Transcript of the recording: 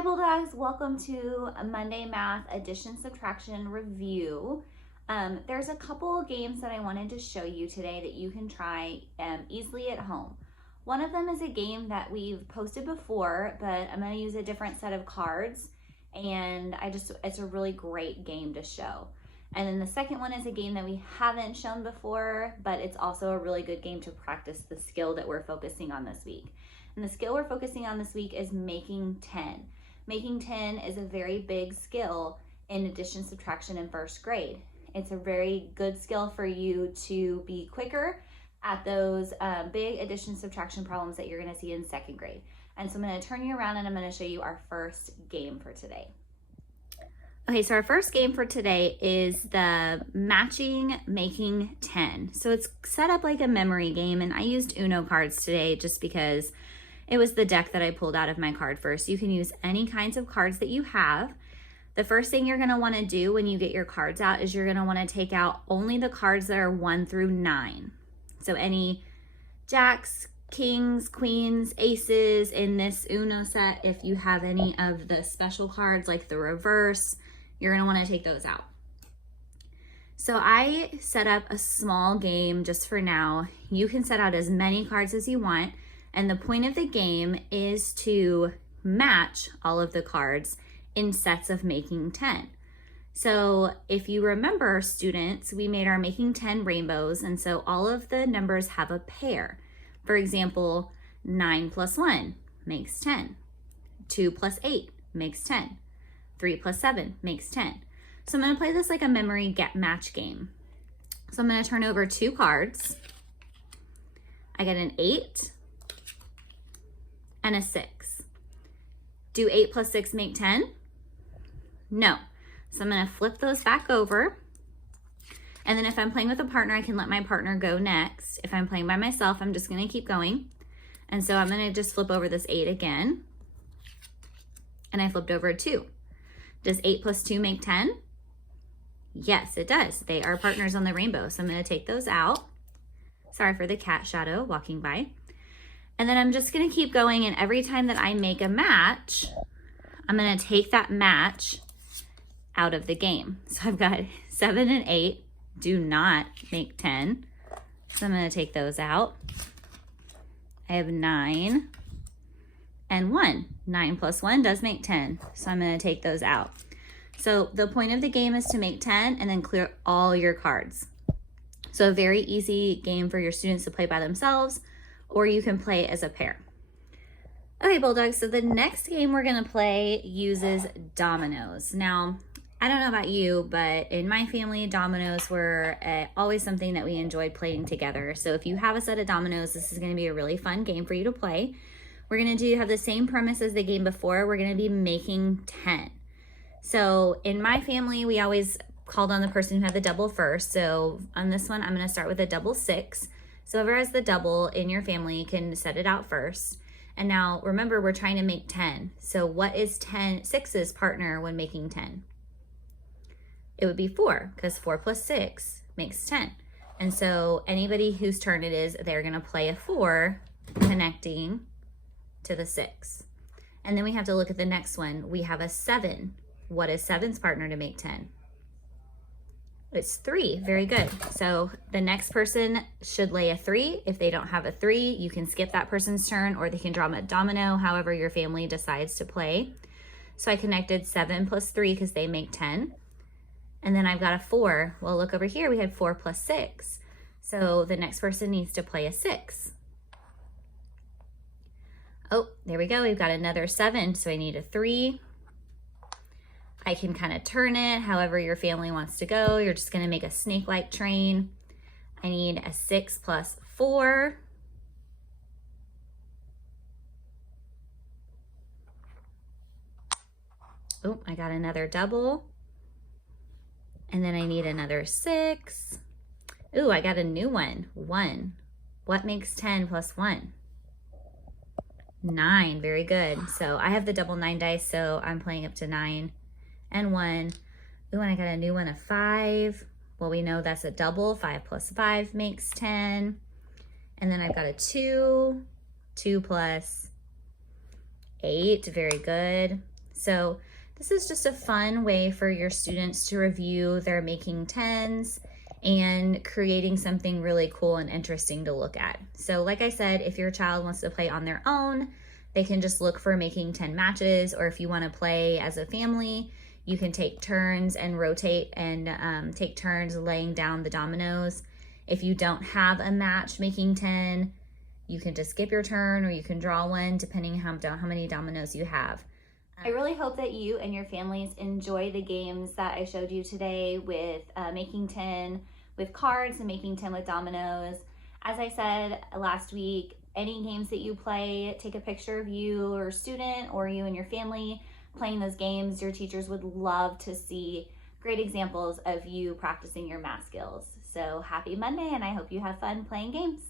Hi Bulldogs, welcome to a Monday Math Addition Subtraction Review. There's a couple games that I wanted to show you today that you can try easily at home. One of them is a game that we've posted before, but I'm going to use a different set of cards, and it's a really great game to show. And then the second one is a game that we haven't shown before, but it's also a really good game to practice the skill that we're focusing on this week. And the skill we're focusing on this week is making 10. Making 10 is a very big skill in addition, subtraction in first grade. It's a very good skill for you to be quicker at those big addition, subtraction problems that you're going to see in second grade. And so I'm going to turn you around and I'm going to show you our first game for today. Okay, so our first game for today is the matching making 10. So it's set up like a memory game, and I used Uno cards today just because it was the deck that I pulled out of my card first. You can use any kinds of cards that you have. The first thing you're gonna wanna do when you get your cards out is you're gonna wanna take out only the cards that are 1 through 9. So any jacks, kings, queens, aces in this Uno set, if you have any of the special cards like the reverse, you're gonna wanna take those out. So I set up a small game just for now. You can set out as many cards as you want. And the point of the game is to match all of the cards in sets of making 10. So if you remember, students, we made our making 10 rainbows, and so all of the numbers have a pair. For example, 9 plus 1 makes 10. 2 plus 8 makes 10. 3 plus 7 makes 10. So I'm going to play this like a memory get match game. So I'm going to turn over 2 cards. I get an 8 and a 6. Do 8 plus 6 make 10? No. So I'm gonna flip those back over. And then if I'm playing with a partner, I can let my partner go next. If I'm playing by myself, I'm just gonna keep going. And so I'm gonna just flip over this 8 again. And I flipped over a 2. Does 8 plus 2 make 10? Yes, it does. They are partners on the rainbow. So I'm gonna take those out. Sorry for the cat shadow walking by. And then I'm just gonna keep going, and every time that I make a match, I'm gonna take that match out of the game. So I've got 7 and 8 do not make 10. So I'm gonna take those out. I have 9 and 1. 9 plus 1 does make 10. So I'm gonna take those out. So the point of the game is to make 10 and then clear all your cards. So a very easy game for your students to play by themselves, or you can play as a pair. Okay, Bulldogs, so the next game we're gonna play uses dominoes. Now, I don't know about you, but in my family, dominoes were always something that we enjoyed playing together. So if you have a set of dominoes, this is gonna be a really fun game for you to play. We're gonna have the same premise as the game before. We're gonna be making 10. So in my family, we always called on the person who had the double first. So on this one, I'm gonna start with a double 6. So whoever has the double in your family can set it out first. And now remember, we're trying to make 10. So what is 6's partner when making 10? It would be 4, because 4 plus 6 makes 10. And so anybody whose turn it is, they're gonna play a 4 connecting to the 6. And then we have to look at the next one. We have a 7. What is 7's partner to make 10? It's 3. Very good. So the next person should lay a 3. If they don't have a 3, you can skip that person's turn, or they can draw a domino, however your family decides to play. So I connected 7 plus 3 because they make 10. And then I've got a 4. Well, look over here. We had 4 plus 6. So the next person needs to play a 6. Oh, there we go. We've got another 7. So I need a 3. I can kind of turn it however your family wants to go. You're just going to make a snake-like train. I need a 6 plus 4. Oh, I got another double. And then I need another 6. Ooh, I got a new one. 1. What makes 10 plus 1? 9. Very good. So I have the double 9 dice, so I'm playing up to 9. And 1. Ooh, and I got a new one of 5. Well, we know that's a double. 5 plus 5 makes 10. And then I've got a 2. 2 plus 8. Very good. So this is just a fun way for your students to review their making tens and creating something really cool and interesting to look at. So like I said, if your child wants to play on their own, they can just look for making 10 matches, or if you want to play as a family, you can take turns and rotate and take turns laying down the dominoes. If you don't have a match making 10, you can just skip your turn, or you can draw one depending on how many dominoes you have. I really hope that you and your families enjoy the games that I showed you today with making 10 with cards and making 10 with dominoes. As I said last week, any games that you play, take a picture of you or student or you and your family playing those games. Your teachers would love to see great examples of you practicing your math skills. So happy Monday, and I hope you have fun playing games.